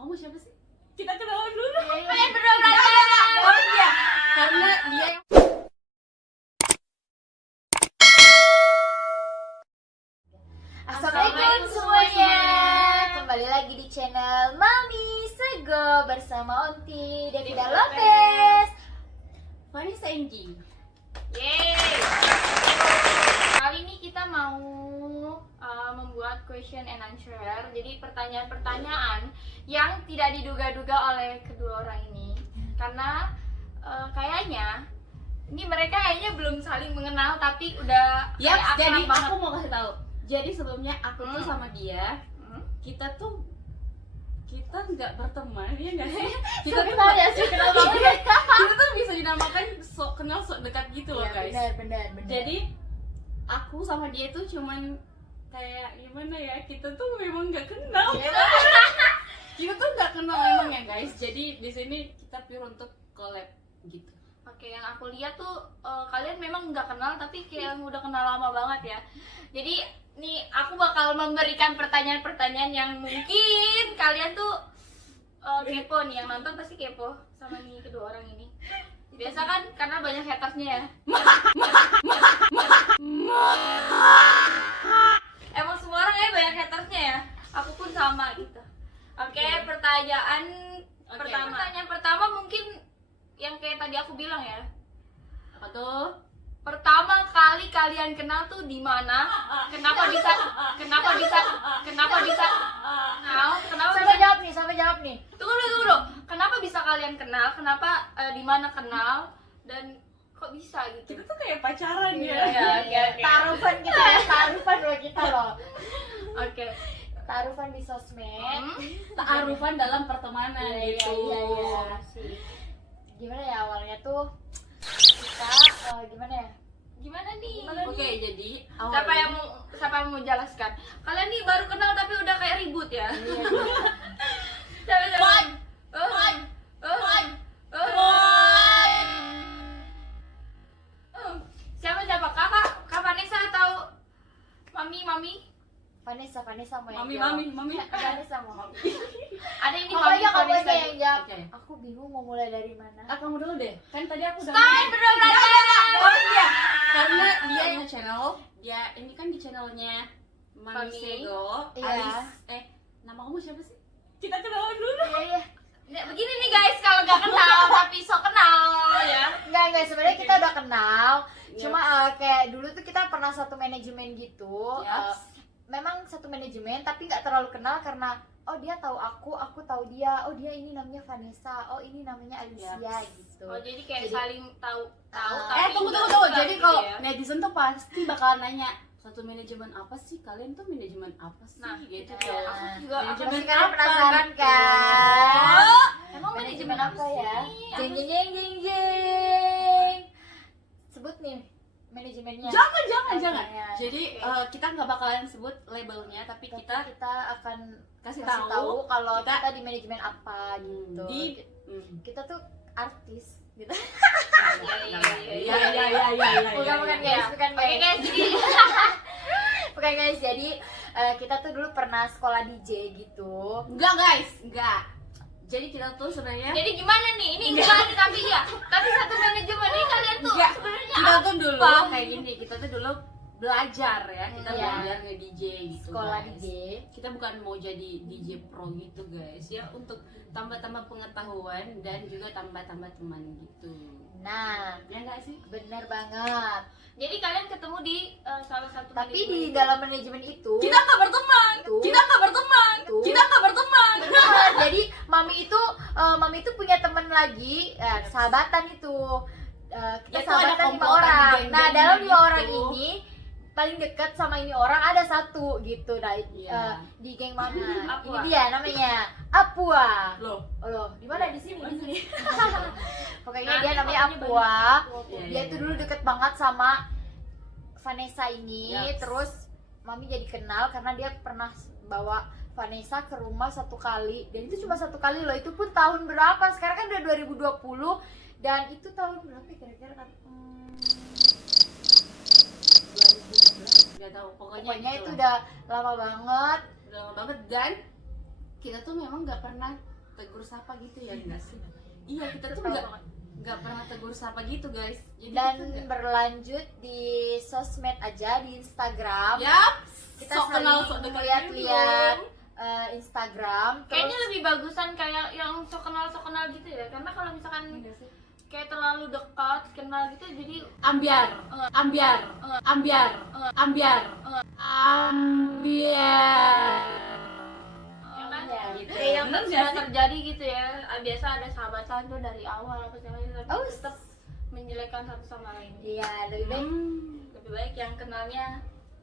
kamu siapa sih? Kita kenalan dulu. Kalian berdua Oh iya, karena dia yang Assalamualaikum semuanya. Kembali lagi di channel Mami Sego bersama Onti Devida Lopez. Vanessa Enjing. Yeay. Kali ini kita mau membuat question and answer. Jadi pertanyaan-pertanyaan yang tidak diduga-duga oleh kedua orang ini. Karena kayaknya ini mereka kayaknya belum saling mengenal tapi udah Ya, kayak akrab jadi banget. aku mau kasih tahu. Jadi sebelumnya aku tuh sama dia, kita nggak berteman, ya nggak sih? Kita tuh Kenal ya sih, kenal banget. kita tuh bisa dinamakan sok kenal sok dekat gitu loh guys. Benar. Jadi aku sama dia tuh cuman kayak gimana ya, kita tuh memang nggak kenal. Kita tuh nggak kenal emang ya guys. Jadi di sini kita pure untuk collab gitu. Oke, yang aku lihat tuh kalian memang nggak kenal tapi kayak udah kenal lama banget ya. Jadi nih aku bakal memberikan pertanyaan-pertanyaan yang mungkin kalian tuh kepo nih, yang nonton pasti kepo sama nih kedua orang ini. Biasa kan karena banyak hatersnya ya. Emang semua orang ya banyak hatersnya ya. Aku pun sama gitu. Oke, pertanyaan pertama mungkin yang kayak tadi aku bilang ya. Apa tuh? Pertama kali kalian kenal tuh di mana? Kenapa bisa kenal? Sampai jawab nih. Tunggu dulu. Kenapa bisa kalian kenal? Kenapa di mana kenal? Dan kok bisa gitu? Kita tuh kayak pacaran ya. Iya. Taruhan kita ya, taruhan loh kita loh. Oke. Taruhan di sosmed. Ta'arufan dalam pertemanan gitu. Iya. Gimana ya awalnya tuh kita gimana ya? Gimana nih? Oke, jadi Siapa yang mau jelaskan? Kalian nih baru kenal tapi udah kayak ribut ya? Siapa? Siapa? Kak Vanessa atau Mami? Vanessa mau yang Mami. jawab. Vanessa mau. Ada ini Kamu Mami aja Vanessa. yang jawab. Oke. Aku bingung mau mulai dari mana. Kamu dulu deh. Kan tadi aku udah Stop, berdua berantem. Oh iya, karena dia yang channel, dia ini kan di channelnya Mami Mami. Sego, Iya. Alis. Nama kamu siapa sih? Kita kenalan dulu. Iya. Nah, begini nih guys, kalau nggak kenal tapi sok kenal ya. Enggak, sebenarnya kita udah kenal. Yes. Cuma kayak dulu tuh kita pernah satu manajemen gitu. Yes. Memang satu manajemen tapi nggak terlalu kenal karena oh dia tahu aku tahu dia. Oh dia ini namanya Vanessa. Oh ini namanya Alicia gitu. Oh jadi kayak Jadi- saling tahu Ah. Tunggu. nggak Jadi gitu kalau ya. netizen tuh pasti bakalan nanya, satu manajemen apa sih? Kalian tuh manajemen apa sih? Nah, gitu. Nah, aku juga Manajemen pasti kalian apa? penasaran Gitu. kan? emang Manajemen manajemen apa ya? sih? Jeng jeng jeng jeng jeng. Sebut nih manajemennya. Jangan. Namanya. Jadi kita nggak bakalan sebut labelnya, tapi Tapi kita kita akan kasih tahu tahu kalau kita- kita di manajemen apa gitu. Kita tuh artis gitu. Iya. Bukan guys, bukan Oke guys. guys, jadi Bukan guys. Jadi kita tuh dulu pernah sekolah DJ gitu. Enggak guys, enggak. Jadi kita tuh sebenarnya jadi gimana nih? Ini gimana tapi ya? Tapi satu manajemen ini kalian tuh Enggak. sebenarnya kita tuh dulu apa? kayak gini, kita tuh dulu belajar ya, kita Iya. belajar nge-DJ gitu. Sekolah guys. DJ. Kita bukan mau jadi DJ pro gitu guys ya, untuk tambah-tambah pengetahuan dan juga tambah-tambah teman gitu. Nah, Ya enggak sih? bener banget. Jadi kalian ketemu di salah satu Tapi manajemen di itu. dalam manajemen itu Kita nggak berteman. Tuh. Kita nggak berteman. Tuh. Kita nggak berteman. bener. Jadi mami itu punya temen lagi, sahabatan itu. Kita Itu ada sahabatan 5 komplotan orang. geng-geng Nah, dalam 5 gitu. orang ini paling dekat sama ini orang ada satu gitu. Nah, Iya. di geng mami. Apua. Ini dia namanya Apua. Loh, Loh, di mana? Di sini, di sini. Pokoknya Nanti dia namanya fotonya Apua. Iya, Dia iya, tuh iya. dulu deket banget sama Vanessa ini. Yaps. Terus mami jadi kenal karena dia pernah bawa Vanessa ke rumah satu kali, dan itu cuma satu kali loh. Itu pun tahun berapa? Sekarang kan udah 2020, dan itu tahun berapa ya kira-kira kan? 2016. nggak tahu. Pokoknya gitu itu lah. udah lama banget. Udah lama banget dan kita tuh memang nggak pernah tegur sapa gitu ya enggak sih? Iya, kita tuh Tahu nggak banget. pernah tegur sapa gitu guys. Jadi Dan kita nggak- berlanjut di sosmed aja, di Instagram. Yap, Kita sok kenal sering sok dekat lihat-lihat gitu. Instagram. Kayaknya Terus lebih bagusan kayak yang sok kenal gitu ya. Karena kalau misalkan Enggak sih? kayak terlalu dekat kenal gitu jadi Ambiar, ambiar, ambiar, ambiar, ambiar. ya kan? Ya, Gitu. gitu. Kayak yang Bener sudah nggak sih? terjadi gitu ya. Biasa ada sahabatan tuh dari awal apa segala macam, tapi Oh, tetap menjelekkan satu sama lain. iya, lebih baik Lebih baik yang kenalnya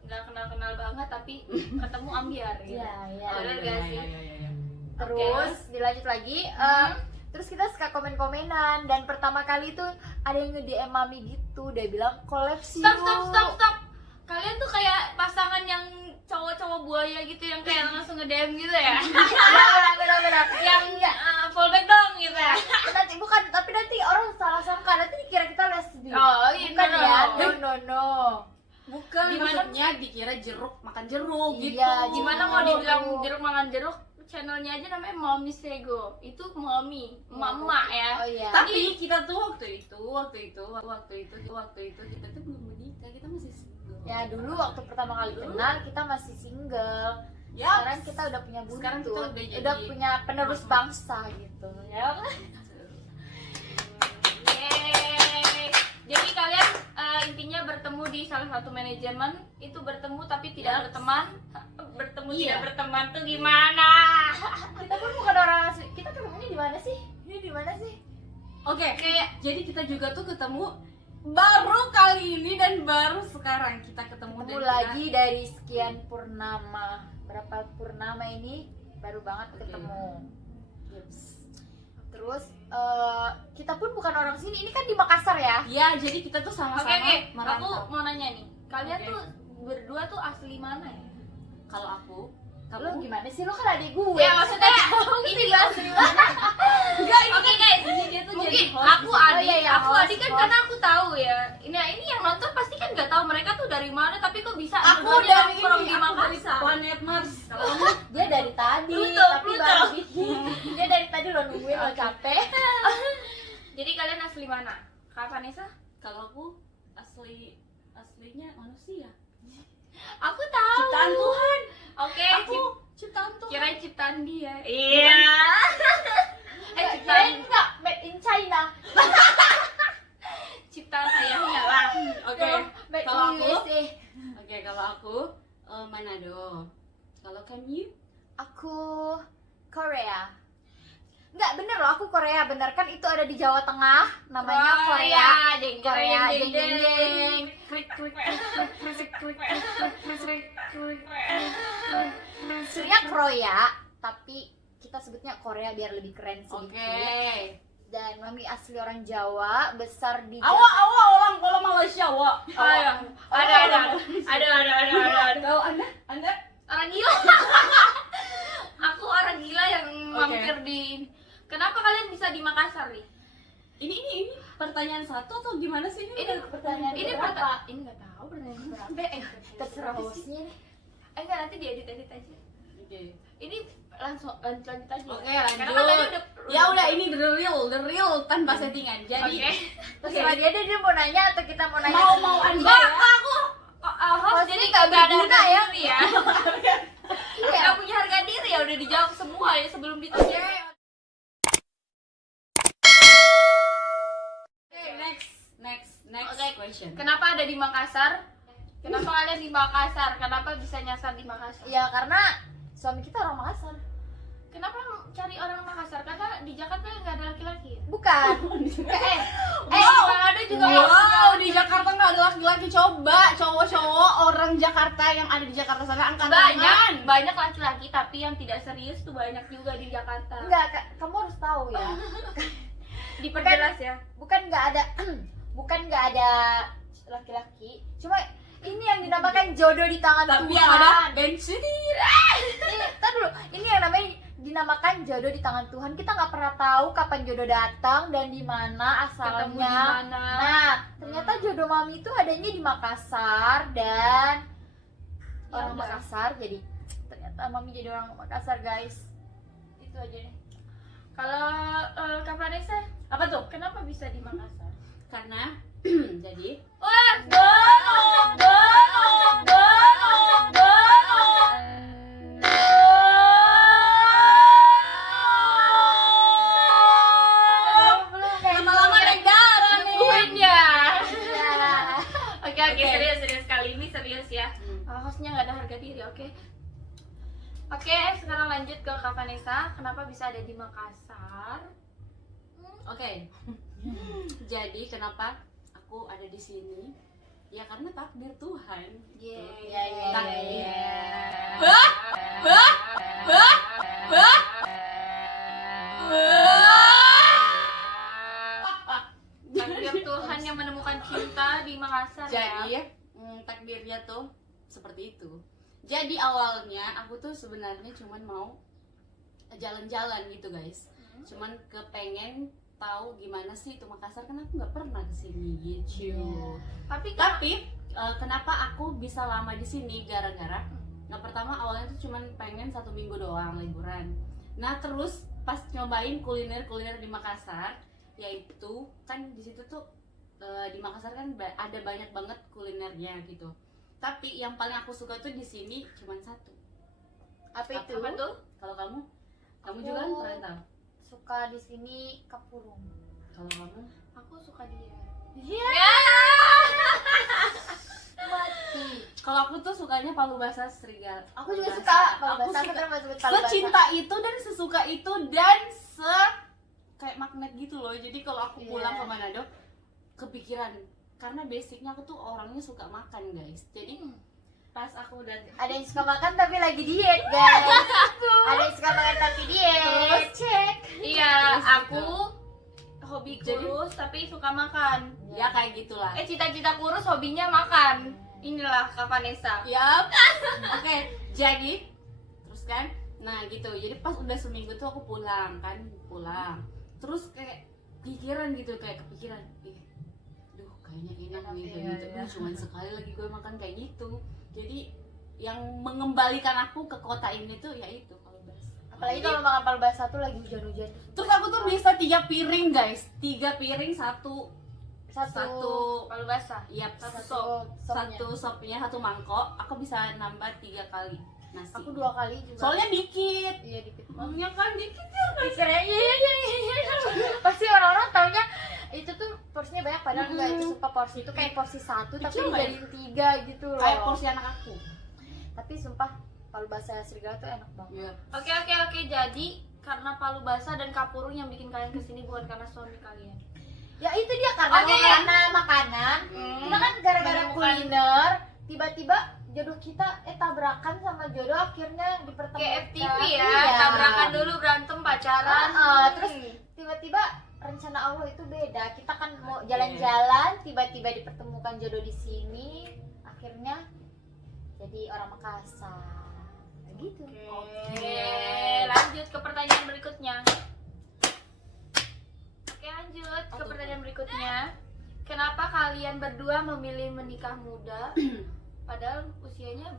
nggak kenal banget tapi ketemu ambiar gitu. iya, iya. Oh, bener gak sih? Terus dilanjut lagi. Terus kita suka komen-komenan, dan pertama kali itu ada yang nge-DM Mami gitu, dia bilang koleksi Stop. Kalian tuh kayak pasangan yang cowok-cowok buaya gitu yang kayak langsung nge-DM gitu ya. benar-benar Yang fallback dong gitu ya. nanti bukan, tapi nanti orang salah sangka, nanti dikira kita lesbi. Oh, iya, Bukan no. ya, no. Bukan, Gimana? maksudnya dikira jeruk makan jeruk gitu. Iya, Gimana mau Oh. dibilang jeruk makan jeruk? Channelnya aja namanya Mommy Sego. Itu mommy, emak-emak ya. Oh iya. Tapi kita tuh waktu itu kita tuh belum menikah, kita masih single. Ya dulu waktu pertama kali kenal kita masih single. Ya, Sekarang kita udah punya buntut, Sekarang kita udah jadi- punya penerus bangsa gitu. Ya. Yeay. Jadi kalian intinya bertemu di salah satu manajemen, itu bertemu tapi tidak Yes. berteman. Bertemu Iya. tidak berteman tuh gimana? Kita pun bukan orang asli. Kita ketemunya di mana sih? Ini di mana sih? Oke, Kayak jadi kita juga tuh ketemu baru kali ini dan baru sekarang kita ketemu Ketemu dan lagi dari sekian purnama. Berapa purnama ini? Baru banget Oke. ketemu. Yeps. Terus kita pun bukan orang sini. Ini kan di Makassar ya. Ya, jadi kita tuh sama-sama oke, aku merantau. mau nanya nih. Kalian Oke. tuh berdua tuh asli mana ya? Kalau aku, Lu kamu gimana sih? Lu kan adik gue. Ya maksudnya ini asli mana? Oke guys, dia tuh mungkin jadi host aku di sini. adik, iya, aku host, adik kan host. karena aku tahu ya. Ini yang nonton pasti kan nggak tahu mereka tuh dari mana, tapi kok bisa Aku dua-duanya dari nongkrong ini, di aku dari Makassar. planet Mars. Kalau kamu Dia dari tadi, Pluto, tapi Pluto. baru bikin. Dia dari tadi lo nungguin, lo Oke. capek. Jadi kalian asli mana? Kak Vanessa? kalau aku aslinya manusia. Aku tahu. Ciptaan Tuhan. Oke, Aku ciptaan Tuhan. kirain ciptaan dia. Iya. Ciptaan Enggak, made in China. ciptaan ayahnya lah. Oke. Made Kalau in aku? USA. Oke, kalau aku Manado. Kalau kamu? Aku Korea. Enggak, bener loh, aku Korea. Bener kan itu ada di Jawa Tengah, namanya Korea. Jeng Korea, jeng jeng, jeng, jeng. Krik krik krik krik krik krik krik. Sebenarnya Korea, tapi kita sebutnya Korea biar lebih keren sedikit. Oke. Dan Mami asli orang Jawa, besar di Awak orang Malaysia, awak. Ayo, ada. Kalau Anda? Orang gila. Aku orang gila yang Oke. mampir di. Kenapa kalian bisa di Makassar nih? Ini pertanyaan satu atau gimana sih ini? Ini pertanyaan Ini berapa? ini nggak tahu pertanyaan berapa. Terserah hostnya nih. Enggak, nanti diedit aja. Oke. Ini langsung lanjut aja. Oke, Karena kan tadi lanjut. Ya udah, ini the real tanpa settingan. Jadi Oke. Terserah dia mau nanya atau kita mau nanya? mau Anda Kok ya? aku host Host jadi ini nggak nggak ada berguna harga ya? diri ya? Iya. Nggak punya harga diri ya, udah dijawab semua ya sebelum ditanya. Oke, next Oke. question. Kenapa ada di Makassar? Kenapa kalian di Makassar? Kenapa bisa nyasar di Makassar? Ya karena suami kita orang Makassar. Kenapa cari orang Makassar? Karena di Jakarta nggak ada laki-laki ya? Bukan. Di Manado juga nggak punya Wow, di Jakarta nggak ada laki-laki. Coba cowok-cowok orang Jakarta yang ada di Jakarta sana angkat tangan. banyak laki-laki tapi yang tidak serius tuh banyak juga di Jakarta. Enggak, kamu harus tahu ya. Diperjelas ya. Bukan nggak ada bukan nggak ada laki-laki. Cuma ini yang dinamakan jodoh di tangan Tapi Tuhan. yang ada bensin. Tar dulu, ini yang namanya dinamakan jodoh di tangan Tuhan. Kita nggak pernah tahu kapan jodoh datang dan di mana Ketemu di asalnya. mana? Nah, ternyata jodoh Mami itu adanya di Makassar dan Ya orang udah. Makassar. Jadi ternyata Mami jadi orang Makassar, guys. gitu aja deh. Kalau Kak Vanessa, Apa tuh? kenapa bisa di Makassar? Karena jadi Wah, bohong. lama-lama negara nih. Nungguin ya. Iya. Oke, Oke. serius kali ini serius ya. Hostnya nggak ada harga diri, oke? Oke, sekarang lanjut ke Kak Vanessa. Kenapa bisa ada di Makassar? Oke. Jadi kenapa aku ada di sini? Ya karena takdir Tuhan. Iya, Takdir. Takdir Tuhan yang menemukan cinta di Makassar Jadi ya. takdirnya tuh seperti itu. Jadi awalnya aku tuh sebenarnya cuman mau jalan-jalan gitu guys. Cuman kepengen tahu gimana sih itu Makassar, kan aku nggak pernah kesini gitu. Tapi kenapa aku bisa lama di sini gara-gara pertama awalnya tuh cuman pengen 1 minggu doang liburan. Nah terus pas nyobain kuliner di Makassar, yaitu kan di situ tuh di Makassar kan ada banyak banget kulinernya gitu. Tapi yang paling aku suka tuh di sini cuman satu. Apa itu? Apa tuh? Kalau kamu Aku juga kan perantau. suka di sini kapurung. Kalau kamu Aku suka dia. Iya. Mati. kalau aku tuh sukanya palu basah serigala. Aku juga Palu suka basah. palu Aku basah. Aku suka termasuk palu basah. secinta itu dan sesuka itu dan kayak magnet gitu loh. Jadi kalau aku pulang Iya. ke Manado kepikiran, karena basicnya aku tuh orangnya suka makan guys. Jadi pas aku udah Ada yang suka makan tapi lagi diet, guys. Ada yang suka makan tapi diet. Terus? Cek. Iya, Terus aku hobi Jadi- kurus tapi suka makan. ya kayak gitulah. Cita-cita kurus hobinya makan. Inilah Kak Vanessa. Yap. Oke, jadi terus kan, nah gitu. Jadi pas udah seminggu tuh aku pulang. Terus kayak kepikiran, duh kayaknya enak nih kayak Iya, gitu. iya. Cuman sekali lagi gue makan kayak gitu. Jadi yang mengembalikan aku ke kota ini tuh yaitu palu basah. Apalagi kalau makan palu basah tuh lagi hujan-hujan. Terus aku tuh bisa 3 piring guys, 3 piring satu Palu basah. Iya, Satu sopnya. satu sopnya, 1 mangkok. Aku bisa nambah 3 kali nasi. Aku 2 kali juga. Soalnya dikit. iya dikit. Ya kan dikit ya. Dikira iya. Pasti orang-orang taunya itu tuh porsinya banyak, padahal enggak. Itu sumpah porsi itu kayak porsi 1 tapi Kecil nggak ya? dijadiin 3 gitu loh. Kayak porsi anak aku. Tapi sumpah palu basah serigala tuh enak banget. Iya. Oke. Jadi karena palu basah dan kapurung yang bikin kalian kesini bukan karena suami kalian. Ya itu dia karena Oke. karena makanan. Kita kan gara-gara Menemukan- kuliner tiba-tiba jodoh kita tabrakan sama jodoh akhirnya dipertemukan. Kayak FTV ya, Iya. tabrakan dulu berantem pacaran. Terus tiba-tiba rencana Allah itu beda. Kita kan mau jalan-jalan, tiba-tiba dipertemukan jodoh di sini, akhirnya jadi orang Makassar. Gitu. Oke, lanjut ke pertanyaan berikutnya. Oke, lanjut ke pertanyaan berikutnya. Kenapa kalian berdua memilih menikah muda? Padahal usianya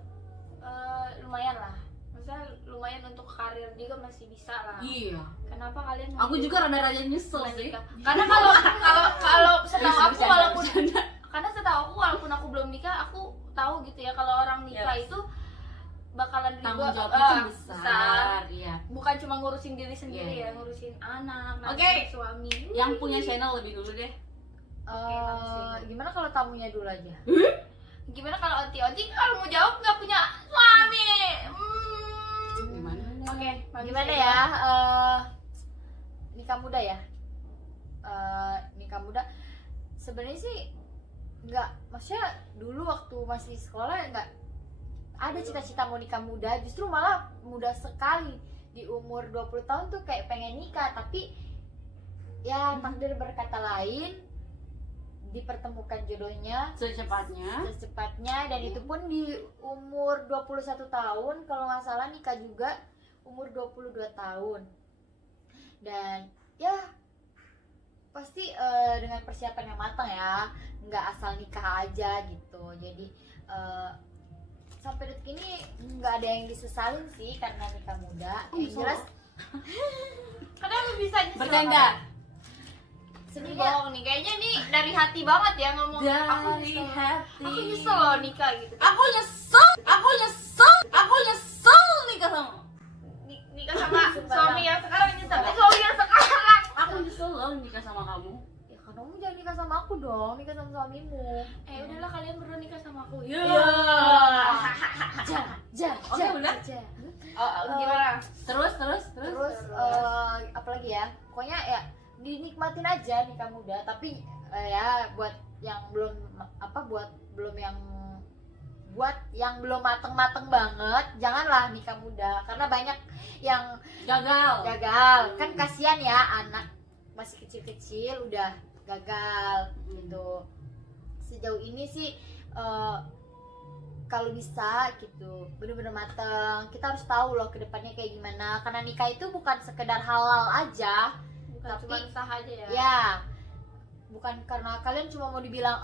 lumayan lah. Maksudnya lumayan untuk karir juga masih bisa lah. Iya. Kenapa kalian Aku memilih juga rada-rada nyesel sih. menikah? Karena kalau setahu aku Bercanda, walaupun bercanda. karena setahu aku walaupun aku belum nikah, aku tahu gitu ya kalau orang nikah Yes. itu bakalan Tanggung ribet, jawabnya tuh besar. Iya. bukan cuma ngurusin diri sendiri Iya. ya, ngurusin anak, nanti Oke. suami. Yang punya channel lebih dulu deh. Gimana kalau tamunya dulu aja? Gimana kalau Onti kalau mau jawab nggak punya suami? Gimana? Oke, Gimana ya? Nikah muda ya? Nikah muda sebenarnya sih nggak, maksudnya dulu waktu masih sekolah nggak ada cita-cita mau nikah muda, justru malah muda sekali di umur 20 tahun tuh kayak pengen nikah, tapi ya takdir berkata lain, dipertemukan jodohnya secepatnya dan itu pun di umur 21 tahun kalau nggak salah, nikah juga umur 22 tahun. Dan ya pasti dengan persiapan yang matang ya, nggak asal nikah aja gitu. Jadi sampai detik ini nggak ada yang disesalin sih karena nikah muda. Yang jelas Kenapa bisa nyesel? Bercanda. Ini bohong nih, kayaknya nih dari hati banget ya ngomong. Aku Dari nyesel. hati. Aku nyesel loh nikah gitu. Aku nyesel nikah sama. Nikah sama suami yang sekarang nyesel. Suami yang sekarang. Aku nyesel loh nikah sama kamu. Ya kan kamu jangan nikah sama aku dong, nikah sama suamimu. Udahlah kalian berdua nikah sama aku. Iya. Oke, udah. Gimana? Terus. Terus apa lagi ya? Pokoknya ya dinikmatin aja nikah muda, tapi ya buat yang belum belum mateng-mateng banget, janganlah nikah muda karena banyak yang Gagal. kan kasihan ya, anak masih kecil-kecil udah gagal gitu. Sejauh ini sih kalau bisa gitu bener-bener mateng, kita harus tahu loh kedepannya kayak gimana, karena nikah itu bukan sekedar halal aja, Bukan tapi cuma sah aja ya. ya bukan karena kalian cuma mau dibilang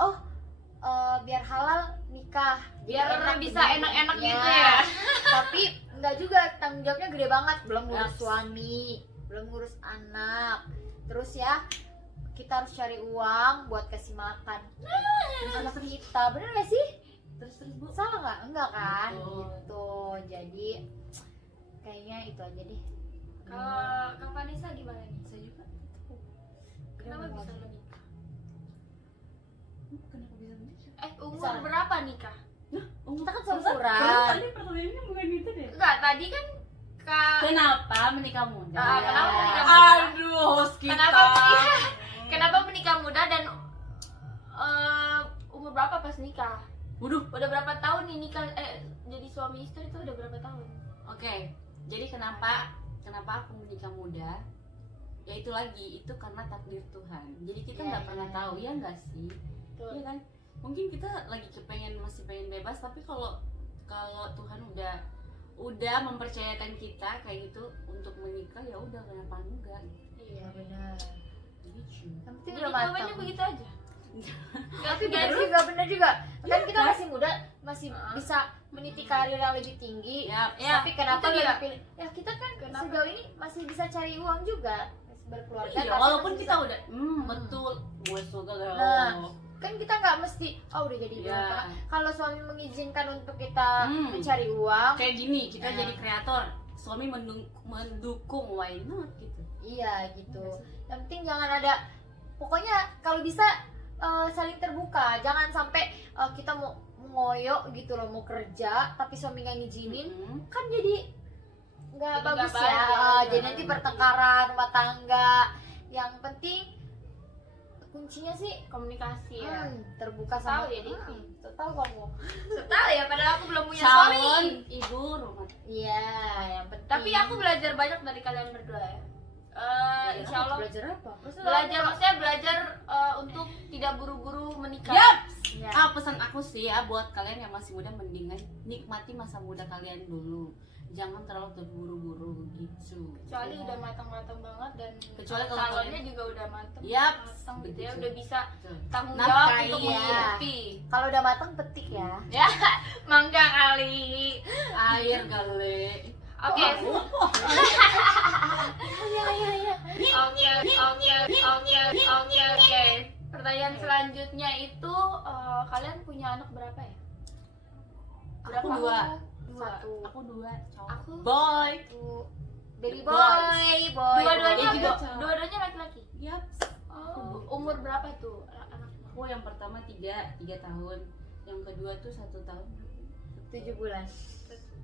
biar halal nikah Biar enak bisa begini. enak-enak gitu ya. Tapi enggak juga, tanggung jawabnya gede banget, belum ngurus Yes. suami, belum ngurus anak, terus ya kita harus cari uang buat kasih makan terus anak kita, bener gak sih? Terus Bu. Salah nggak? Enggak kan? Betul. Gitu. Jadi kayaknya itu aja deh. Kalau Kang Vanessa gimana nih? Saya juga. Kenapa bisa lo nikah? Kenapa bisa begitu? Umur Bisa. berapa nikah? Kita kan seumuran. Tadi pertanyaannya bukan itu deh. Enggak, tadi kan Kenapa menikah muda? Kenapa menikah muda? Aduh, host kita. Kenapa menikah muda dan umur berapa pas nikah? Waduh. Udah berapa tahun nih nikah jadi suami istri itu udah berapa tahun? Oke. Jadi kenapa aku menikah muda? Ya itu lagi, itu karena takdir Tuhan. Jadi kita Ya, nggak pernah ya. tahu, ya nggak sih? Betul. Iya kan? Mungkin kita lagi masih pengen bebas, tapi kalau Tuhan udah mempercayakan kita kayak gitu untuk menikah, ya udah kenapa enggak? Iya benar. Gitu. Yang penting Jadi udah jawabannya matang. begitu aja. Tapi bener juga. Kan kita kan? masih muda, masih bisa meniti karir yang lebih tinggi. Ya, Tapi kenapa itu dia. lebih pilih? Ya kita kan Kenapa? sejauh ini masih bisa cari uang juga, masih berkeluarga. iya, tapi walaupun masih kita bisa- udah betul, gue suka galau. Nah, kan kita nggak mesti udah jadi Iya. berapa. Kalau suami mengizinkan untuk kita mencari uang, Kayak gini, kita Nah. jadi kreator, suami mendukung, why not gitu. iya gitu. Yang penting jangan ada, pokoknya kalau bisa saling terbuka, jangan sampai kita mau ngoyo gitu loh, mau kerja tapi suami nggak ngizinin, kan jadi nggak Jadi bagus nggak ya. baik ya. Jadi nanti pertengkaran rumah tangga. Yang penting kuncinya sih Komunikasi ya. terbuka Tahu sama ya, Dik? tahu kamu. Tahu ya, padahal aku belum punya Calon suami. ibu rumah. Iya, yang penting. Tapi aku belajar banyak dari kalian berdua ya. Insya Allah belajar apa? belajar untuk tidak buru-buru menikah. Yaps. Ya. Pesan aku sih ya buat kalian yang masih muda, mendingan nikmati masa muda kalian dulu. Jangan terlalu terburu-buru gitu. Kecuali Iya. udah matang-matang banget dan Kecuali kalau calonnya kalian- juga udah matang. Yaps, Matang gitu ya, begitu. udah bisa Betul. tanggung Nafkahi, jawab untuk ya. menghidupi. Kalau udah matang petik ya. Ya, mangga kali. Air gale. Oke. Oh, Oke. Pertanyaan selanjutnya itu kalian punya anak berapa ya? Aku dua. Satu. Aku dua cowok. Aku Boy. Baby The boy, dua-duanya Dia juga cowok. dua-duanya laki-laki. Yaps. Umur berapa tuh anak? Aku yang pertama 3 tahun, yang kedua tuh 1 tahun. 7 bulan.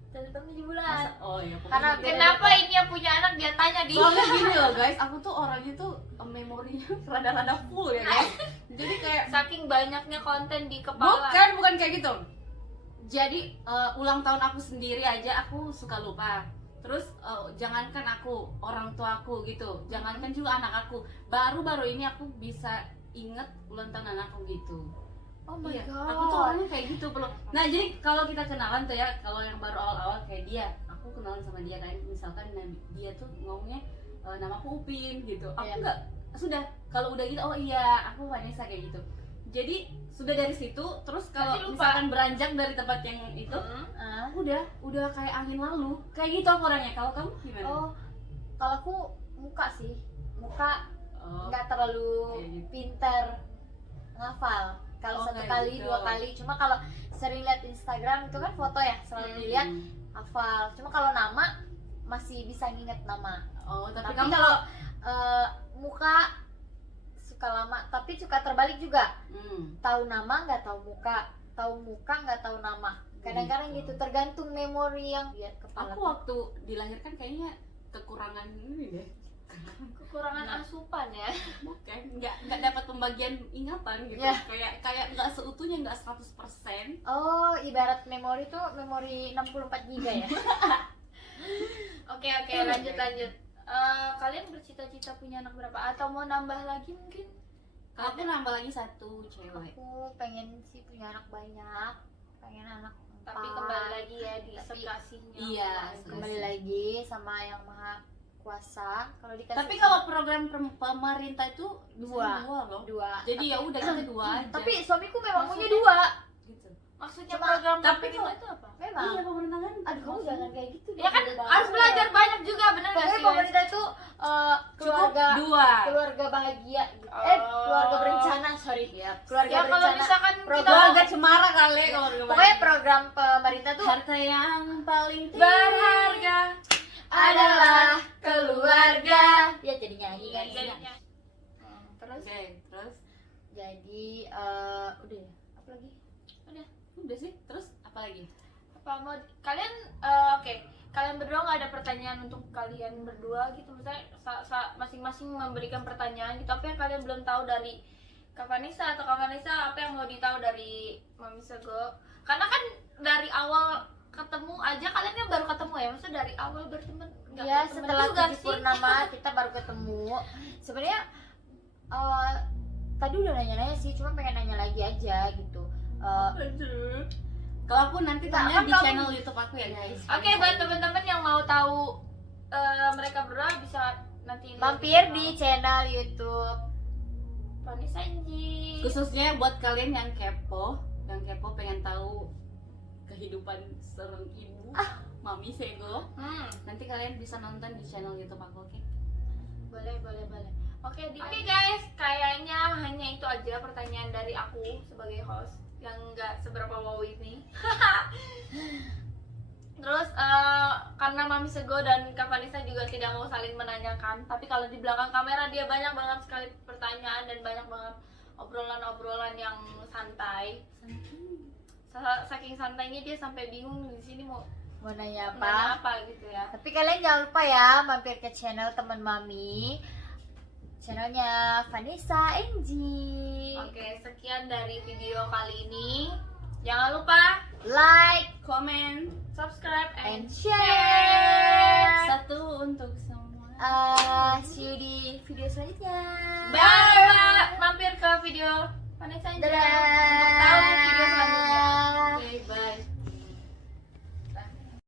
7 bulan. Oh iya. Karena pokoknya- Kenapa ini yang punya anak dia tanya di? Soalnya gini loh guys, aku tuh orangnya tuh memorinya rada-rada full ya guys. Jadi kayak Saking banyaknya konten di kepala. bukan kayak gitu. Jadi ulang tahun aku sendiri aja aku suka lupa. Terus jangankan aku, orang tua aku gitu, jangankan juga anak aku. Baru-baru ini aku bisa inget ulang tahun anakku gitu. Oh my Iya, god. aku tuh orangnya kayak gitu perlu. Nah jadi kalau kita kenalan tuh ya, kalau yang baru awal-awal kayak dia, aku kenalan sama dia kan, misalkan dia tuh ngomongnya namaku Upin gitu. Aku Iya. nggak, sudah kalau udah gitu, oh iya aku Vanessa kayak gitu. Jadi sudah dari situ, terus kalau Nanti lupa. misalkan beranjak dari tempat yang itu, Ah. udah kayak angin lalu, kayak gitu aku orangnya. Kalau kamu gimana? Oh, Kalau aku muka sih, muka Oh. nggak terlalu Kayak gitu. pinter ngafal. Kalau Oh, satu kayak kali, gitu. 2 kali. Cuma kalau sering lihat Instagram itu kan foto ya, selalu dilihat hafal. Cuma kalau nama masih bisa nginget nama. Oh, tapi Tapi kamu kalau muka suka lama, tapi suka terbalik juga. Tahu nama nggak tahu muka nggak tahu nama. Kadang-kadang gitu, tergantung memori yang lihat kepala. aku waktu dilahirkan kayaknya kekurangan ini deh. Kekurangan asupan ya. Bukan, nggak dapat pembagian ingatan gitu. Ya. Kayak nggak seutuhnya, nggak 100%. Oh, ibarat memori tuh memori 64 GB ya. Oke, lanjut. Kalian bercita-cita punya anak berapa? Atau mau nambah lagi mungkin? Kalau aku nambah lagi 1 cewek. Aku pengen sih punya anak banyak, pengen anak 4. Tapi kembali lagi ya di Tapi- sekasihnya. Iya, kembali lagi sama yang maha kuasa. Kalau dikasih Tapi kalau program pemerintah itu bisa 2 loh. 2. Jadi ya udah kita 2 aja. Tapi suamiku memang Maksudnya? punya 2. gitu. Maksudnya Cuma- program tapi pemerintah itu apa? Memang. Iya, pemerintah kan. Aduh, kamu jangan kayak gitu. Ya kan deh, harus belajar banyak juga, bener gak Pokoknya sih? guys? pemerintah itu keluarga 2. keluarga bahagia gitu. Oh. Keluarga berencana, sorry. Keluarga Ya kalau berencana. misalkan kita Keluarga cemara kali kalau Pokoknya program pemerintah tuh harta yang paling tinggi. berharga adalah keluarga. Ya jadi nyanyi kan. jadinya. Terus Oke, terus Jadi udah ya. Apa lagi? udah sih. Terus apa lagi? apa mau kalian oke, kalian berdua nggak ada pertanyaan untuk kalian berdua gitu, misalnya masing-masing memberikan pertanyaan gitu, apa yang kalian belum tahu dari Kak Vanessa, atau Kak Vanessa apa yang mau ditahu dari Mami Sego? Karena kan dari awal ketemu aja, kalian kan baru ketemu ya, maksudnya dari awal berteman nggak Ya berteman setelah juga 7 sih. purnama kita baru ketemu. Sebenarnya tadi udah nanya-nanya sih, cuma pengen nanya lagi aja gitu. Aduh. Kalau aku nanti Nah, tanya kan di kamu- channel YouTube aku ya guys. Oke, buat teman-teman yang mau tahu mereka berdua bisa nanti lihat Mampir di channel YouTube. Vanessa Inji. Khususnya buat kalian yang kepo pengen tahu kehidupan seorang ibu, Mami Sego. Nanti kalian bisa nonton di channel YouTube aku, oke? Boleh. Oke guys, kayaknya hanya itu aja pertanyaan dari aku sebagai host yang nggak seberapa wow ini. Terus karena Mami Sego dan Kak Vanessa juga tidak mau saling menanyakan, tapi kalau di belakang kamera dia banyak banget sekali pertanyaan dan banyak banget obrolan-obrolan yang santai. Saking santainya dia sampai bingung di sini mau Mau nanya nanya apa? apa gitu ya. Tapi kalian jangan lupa ya mampir ke channel teman Mami. Channelnya Vanessa Enji. Oke, sekian dari video kali ini. Jangan lupa Like Komen subscribe and and share. satu untuk semua. See you di video selanjutnya. bye. Mampir ke video Vanessa aja Dadah. untuk tahu